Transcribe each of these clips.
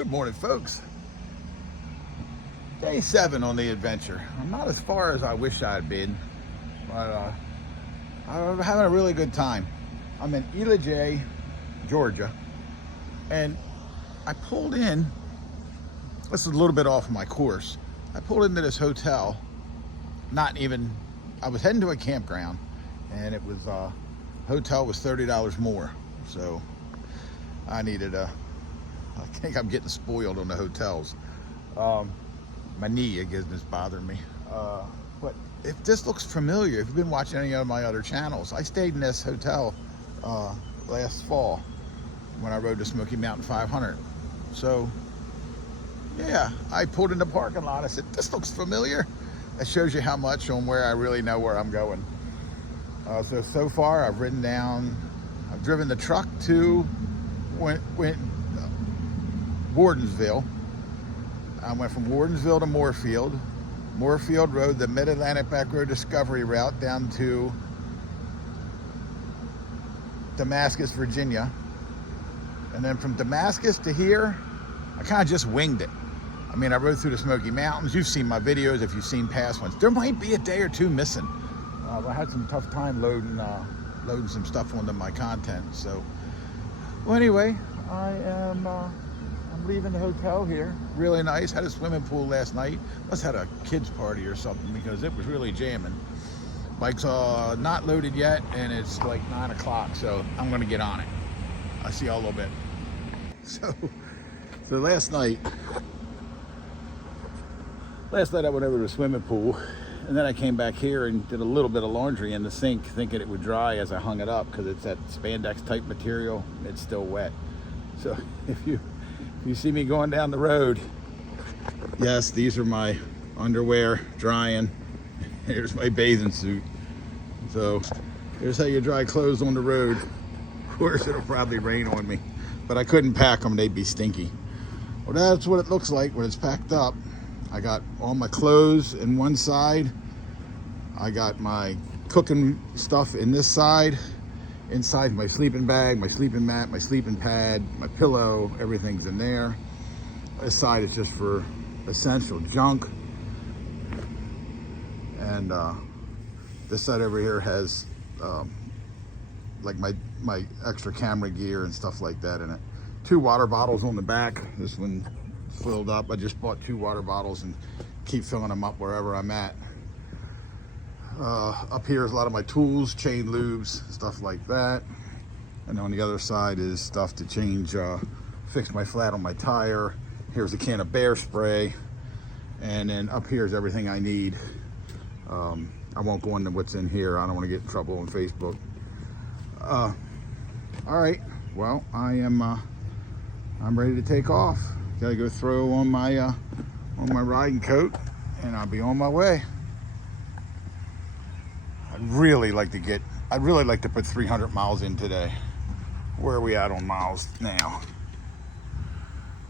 Good morning, folks. Day 7 on the adventure. I'm not as far as I wish I had been, but I'm having a really good time. I'm in Ellijay, Georgia, and I pulled in. This is a little bit off my course. I pulled into this hotel. I was heading to a campground, and it was hotel was $30 more. So I think I'm getting spoiled on the hotels. My knee again is bothering me. But if this looks familiar, if you've been watching any of my other channels, I stayed in this hotel last fall when I rode the Smoky Mountain 500. So yeah, I pulled in the parking lot. I said, this looks familiar. That shows you how much on where I really know where I'm going. So far I've driven the truck to Wardensville. I went from Wardensville to Moorfield. Moorfield rode the Mid-Atlantic Back Road Discovery Route down to Damascus, Virginia. And then from Damascus to here, I kind of just winged it. I mean, I rode through the Smoky Mountains. You've seen my videos if you've seen past ones. There might be a day or two missing. I had some tough time loading some stuff onto my content. So, well, anyway, I'm leaving the hotel here. Really nice. Had a swimming pool last night. Must have had a kids party or something because it was really jamming. Bike's not loaded yet, and it's like 9 o'clock, so I'm gonna get on it. I'll see y'all a little bit. So last night I went over to the swimming pool, and then I came back here and did a little bit of laundry in the sink, thinking it would dry as I hung it up because it's that spandex type material. It's still wet. So if you see me going down the road, yes, these are my underwear drying. Here's my bathing suit. So here's how you dry clothes on the road. Of course, it'll probably rain on me, but I couldn't pack them. They'd be stinky. Well, that's what it looks like when it's packed up. I got all my clothes in one side. I got my cooking stuff in this side. Inside my sleeping bag, my sleeping mat, my sleeping pad, my pillow, everything's in there. This side is just for essential junk. And this side over here has like my extra camera gear and stuff like that in it. 2 water bottles on the back. This one filled up. I just bought 2 water bottles and keep filling them up wherever I'm at. Up here is a lot of my tools, chain lubes, stuff like that. And on the other side is stuff to change, fix my flat on my tire. Here's a can of bear spray. And then up here is everything I need. I won't go into what's in here. I don't want to get in trouble on Facebook. All right, well, I'm ready to take off. Gotta go throw on my riding coat, and I'll be on my way. I'd really like to put 300 miles in today. Where are we at on miles now?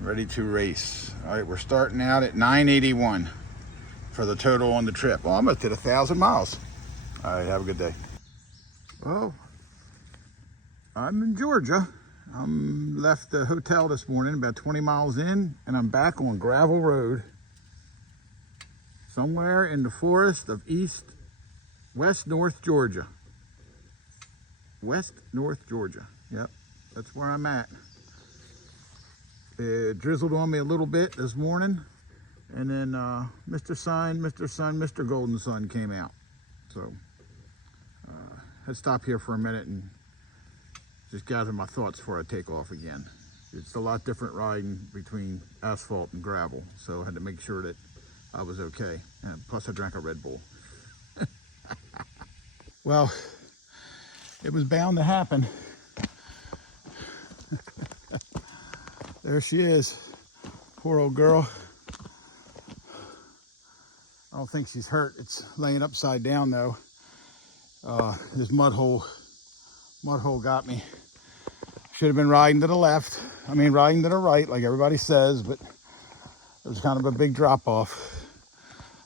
Ready to race. All right, we're starting out at 981 for the total on the trip. Well, almost at 1,000 miles. All right, have a good day. Well, I'm in Georgia. Left the hotel this morning about 20 miles in, and I'm back on gravel road somewhere in the forest of West North Georgia. West North Georgia. Yep, that's where I'm at. It drizzled on me a little bit this morning, and then Mr. Golden Sun came out. So had to stop here for a minute and just gather my thoughts before I take off again. It's a lot different riding between asphalt and gravel, so I had to make sure that I was okay. And plus I drank a Red Bull. Well, it was bound to happen. There she is, poor old girl. I don't think she's hurt. It's laying upside down though. This mud hole got me. Should have been riding to the left. I mean, riding to the right, like everybody says, but it was kind of a big drop off.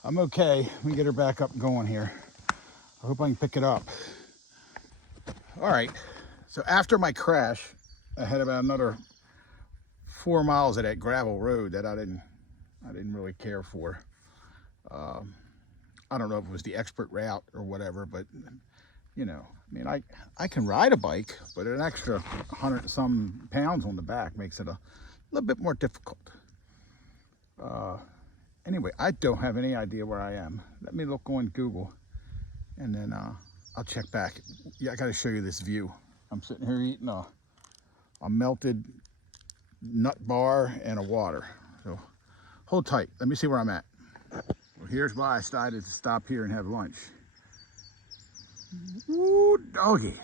I'm okay. Let me get her back up and going here. I hope I can pick it up. All right, so after my crash, I had about another 4 miles of that gravel road that I didn't really care for. I don't know if it was the expert route or whatever, but you know, I mean, I can ride a bike, but an extra 100 and some pounds on the back makes it a little bit more difficult. Anyway, I don't have any idea where I am. Let me look on Google, and then I'll check back. Yeah, I got to show you this view. I'm sitting here eating a melted nut bar and a water. So hold tight. Let me see where I'm at. Well, here's why I decided to stop here and have lunch. Ooh, doggy.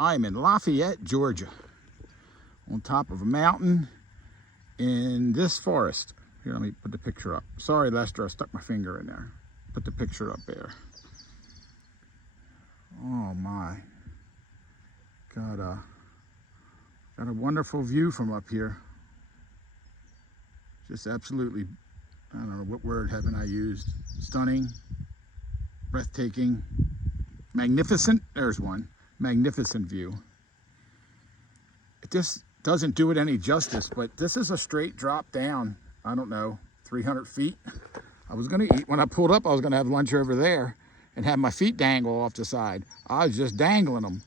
I'm in Lafayette, Georgia, on top of a mountain in this forest. Here, let me put the picture up. Sorry, Lester, I stuck my finger in there. Put the picture up there. Oh my. Got a wonderful view from up here. Just absolutely, I don't know what word haven't I used. Stunning, breathtaking, magnificent. There's one. Magnificent view. It just doesn't do it any justice, but this is a straight drop down. I don't know, 300 feet. I was gonna eat, when I pulled up, I was gonna have lunch over there and have my feet dangle off the side. I was just dangling them.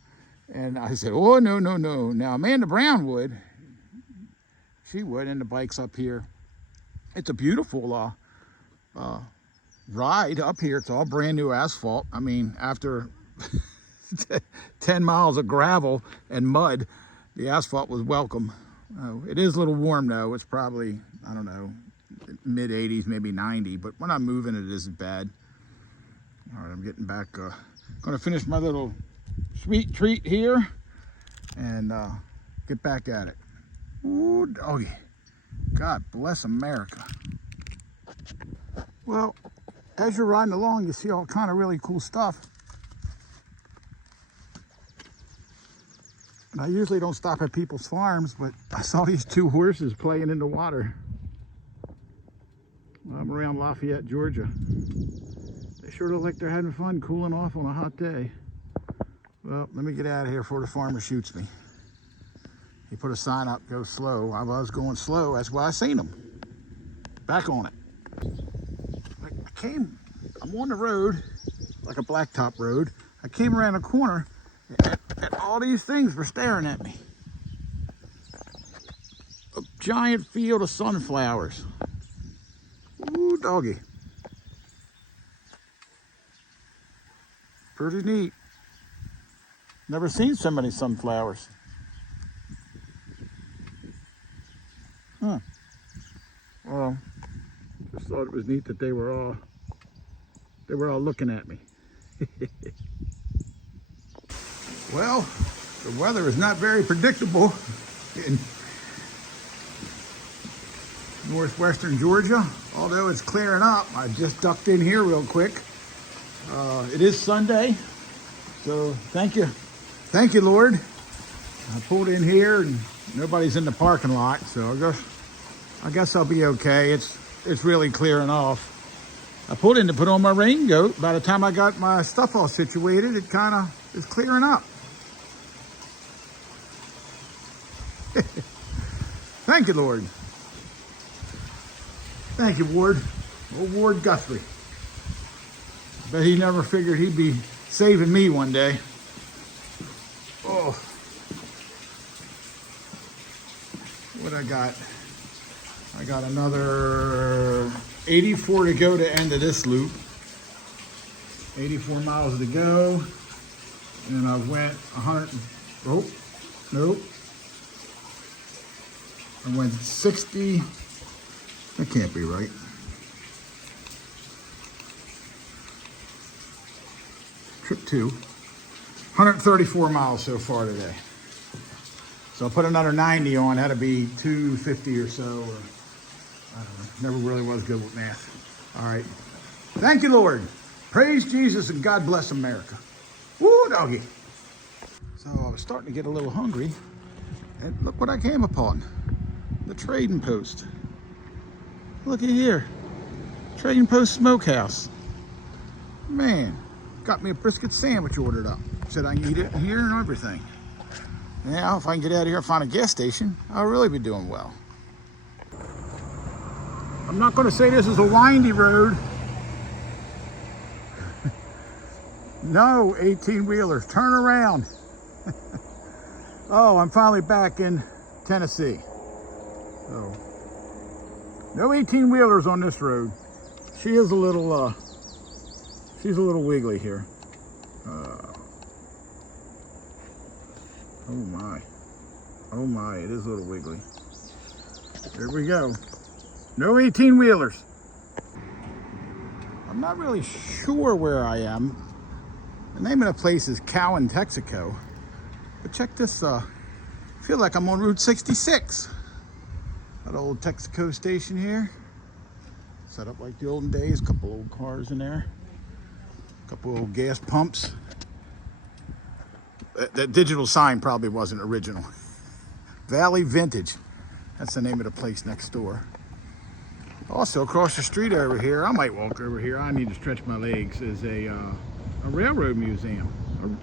And I said, oh, no, no, no. Now, Amanda Brown would. She would, and the bike's up here. It's a beautiful ride up here. It's all brand new asphalt. I mean, after 10 miles of gravel and mud, the asphalt was welcome. It is a little warm, though. It's probably, I don't know, mid 80s, maybe 90. But when I'm moving, it isn't bad. All right, I'm getting back. Going to finish my little sweet treat here and get back at it. Ooh, doggy. God bless America. Well, as you're riding along, you see all kind of really cool stuff. And I usually don't stop at people's farms, but I saw these two horses playing in the water. I'm around Lafayette, Georgia. They sure look like they're having fun cooling off on a hot day. Well, let me get out of here before the farmer shoots me. He put a sign up, go slow. I was going slow, that's why I seen him. Back on it. I'm on the road, like a blacktop road. I came around a corner, and all these things were staring at me. A giant field of sunflowers. Ooh, doggy. Pretty neat. Never seen so many sunflowers. Huh. Well, just thought it was neat that they were all looking at me. Well, the weather is not very predictable in northwestern Georgia, although it's clearing up. I just ducked in here real quick. It is Sunday, so thank you, Lord. I pulled in here and nobody's in the parking lot, so I guess I'll be okay. It's really clearing off. I pulled in to put on my raincoat. By the time I got my stuff all situated, it kind of is clearing up. Thank you, Lord. Thank you, Ward. Old Ward Guthrie. Bet he never figured he'd be saving me one day. Oh. What I got? I got another 84 to go to end of this loop. 84 miles to go. And I went 100. Oh, nope. I went 60. That can't be right. Trip 2. 134 miles so far today. So I'll put another 90 on. That'll be 250 or so. Or, I don't know. Never really was good with math. All right. Thank you, Lord. Praise Jesus and God bless America. Woo, doggy. So I was starting to get a little hungry. And look what I came upon. The Trading Post. Look at here. Trading Post Smokehouse. Man, got me a brisket sandwich ordered up. Said I can eat it here and everything. Now, if I can get out of here and find a gas station, I'll really be doing well. I'm not going to say this is a windy road. No, 18-wheelers, turn around. Oh, I'm finally back in Tennessee. So, no 18-wheelers on this road. She is a little, she's a little wiggly here. Oh my, it is a little wiggly. There we go. No 18-wheelers. I'm not really sure where I am. The name of the place is Cowan, Texaco. But check this, I feel like I'm on Route 66. That old Texaco station here. Set up like the olden days, a couple old cars in there. A couple old gas pumps. That digital sign probably wasn't original. Valley Vintage. That's the name of the place next door. Also, across the street over here, I might walk over here. I need to stretch my legs. Is a railroad museum.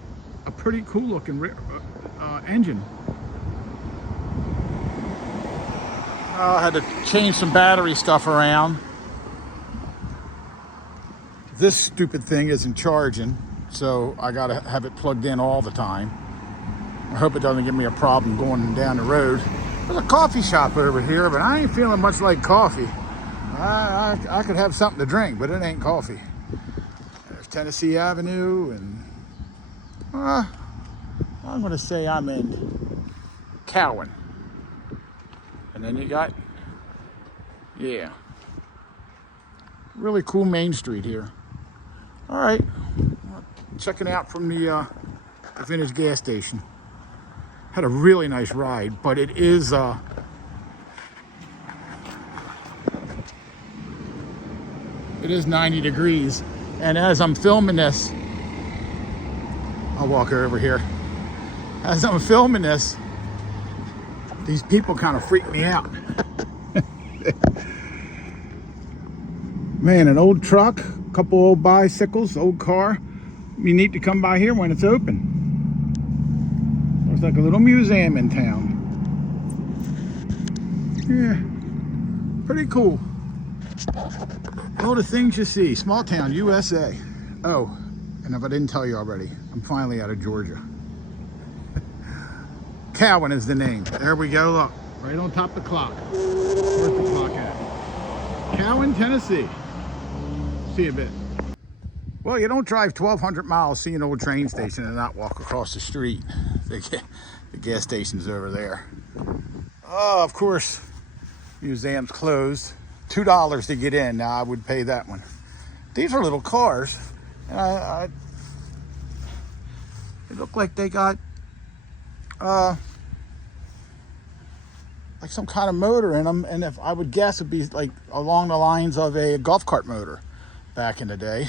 A pretty cool looking engine. I had to change some battery stuff around. This stupid thing isn't charging, so I gotta have it plugged in all the time. I hope it doesn't give me a problem going down the road. There's a coffee shop over here, but I ain't feeling much like coffee. I could have something to drink, but it ain't coffee. There's Tennessee Avenue, and I'm gonna say I'm in Cowan. And then you got, yeah, really cool Main Street here. All right, checking out from the vintage gas station. Had a really nice ride, but it is it is 90 degrees, and as I'm filming this, I'll walk over here. As I'm filming this, these people kind of freak me out. Man, an old truck, a couple old bicycles, old car. You need to come by here when it's open. There's like a little museum in town. Yeah, pretty cool. All the things you see. Small town, USA. Oh, and if I didn't tell you already, I'm finally out of Georgia. Cowan is the name. There we go, look. Right on top of the clock. Where's the clock at? Cowan, Tennessee. See you a bit. Well, you don't drive 1,200 miles, see an old train station, and not walk across the street. The gas station's over there. Oh, of course, museum's closed. $2 to get in. Now, I would pay that one. These are little cars. And they look like they got like some kind of motor in them, and if I would guess it'd be like along the lines of a golf cart motor back in the day.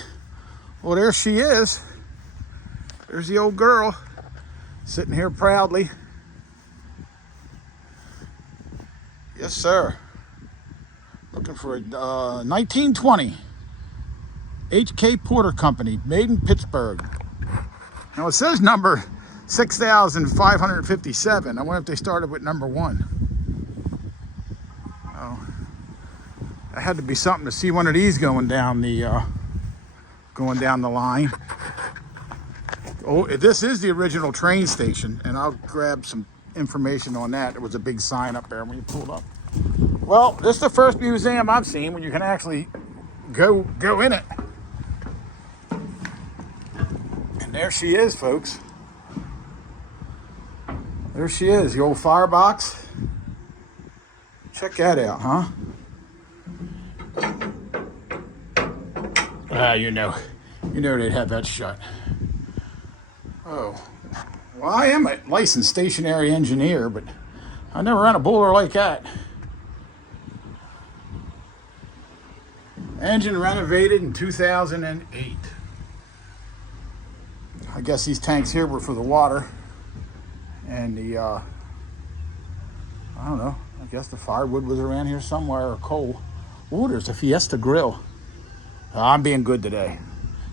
Well, there she is. There's the old girl sitting here proudly. Yes, sir. Looking for a 1920 H.K. Porter Company, made in Pittsburgh. Now it says number 6,557. I wonder if they started with number 1. Oh, that had to be something to see one of these going down the line. Oh, this is the original train station, and I'll grab some information on that. There was a big sign up there when you pulled up. Well, this is the first museum I've seen when you can actually go in it. And there she is, folks. There she is, the old firebox. Check that out, huh? You know they'd have that shut. Oh, well, I am a licensed stationary engineer, but I never ran a bowler like that. Engine renovated in 2008. I guess these tanks here were for the water. And the, I don't know, I guess the firewood was around here somewhere, or coal. Ooh, there's a Fiesta grill. I'm being good today.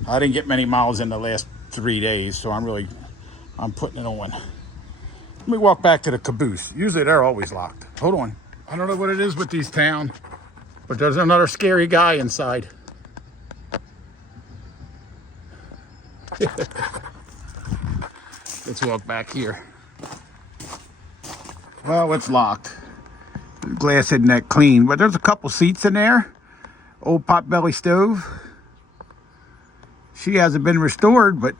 I didn't get many miles in the last 3 days, so I'm putting it on. Let me walk back to the caboose. Usually they're always locked. Hold on. I don't know what it is with these towns, but there's another scary guy inside. Let's walk back here. Well, it's locked. The glass isn't that clean, but there's a couple seats in there. Old potbelly stove. She hasn't been restored, but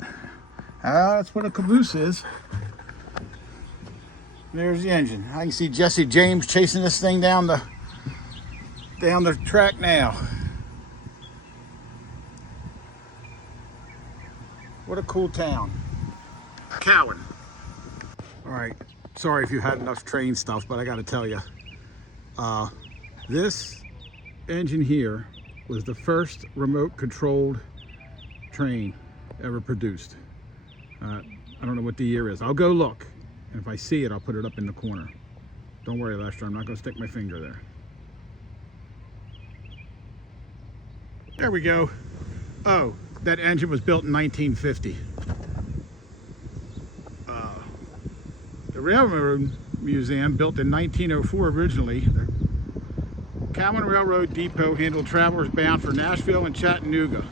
that's what a caboose is. There's the engine. I can see Jesse James chasing this thing down the track now. What a cool town. Cowan. All right. Sorry if you had enough train stuff, but I got to tell you, this engine here was the first remote controlled train ever produced. I don't know what the year is. I'll go look, and if I see it, I'll put it up in the corner. Don't worry, Lester, I'm not going to stick my finger there. There we go. Oh, that engine was built in 1950. The Railroad Museum, built in 1904 originally. The Cowan Railroad Depot handled travelers bound for Nashville and Chattanooga,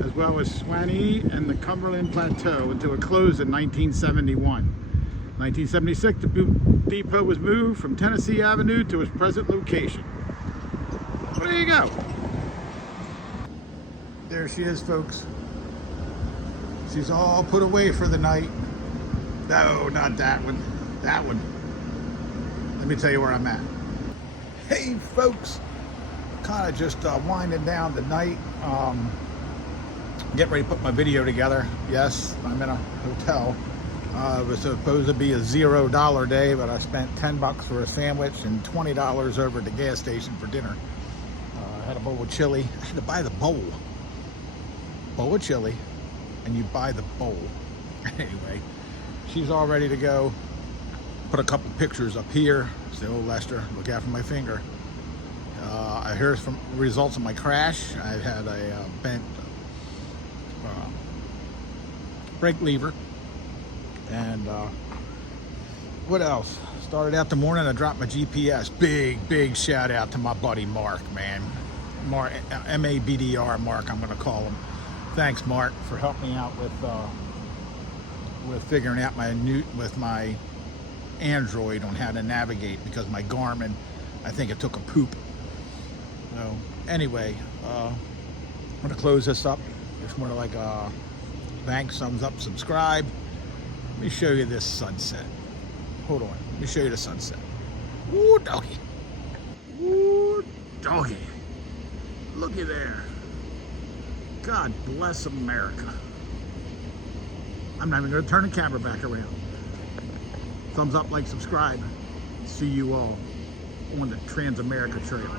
as well as Swanee and the Cumberland Plateau, until it closed in 1971. 1976, the depot was moved from Tennessee Avenue to its present location. Well, there you go. There she is, folks. She's all put away for the night. No, not that one. That one. Let me tell you where I'm at. Hey, folks. Kind of just winding down the night. Getting ready to put my video together. Yes, I'm in a hotel. It was supposed to be a $0 day, but I spent $10 for a sandwich and $20 over at the gas station for dinner. I had a bowl of chili. I had to buy the bowl. Bowl of chili, and you buy the bowl. Anyway, she's all ready to go. Put a couple pictures up here. Say, oh, Lester, look out for my finger. I heard from results of my crash. I had a bent brake lever. And what else? Started out the morning, I dropped my GPS. Big shout out to my buddy Mark, man. Mark, M-A-B-D-R, Mark, I'm gonna call him. Thanks, Mark, for helping me out with figuring out with my Android on how to navigate, because my Garmin, I think it took a poop. So anyway, I'm gonna close this up. It's more like a thanks, thumbs up, subscribe. Let me show you this sunset. Hold on, let me show you the sunset. Ooh, doggy. Ooh, doggy. Looky there. God bless America. I'm not even gonna turn the camera back around. Thumbs up, like, subscribe. See you all on the Transamerica Trail.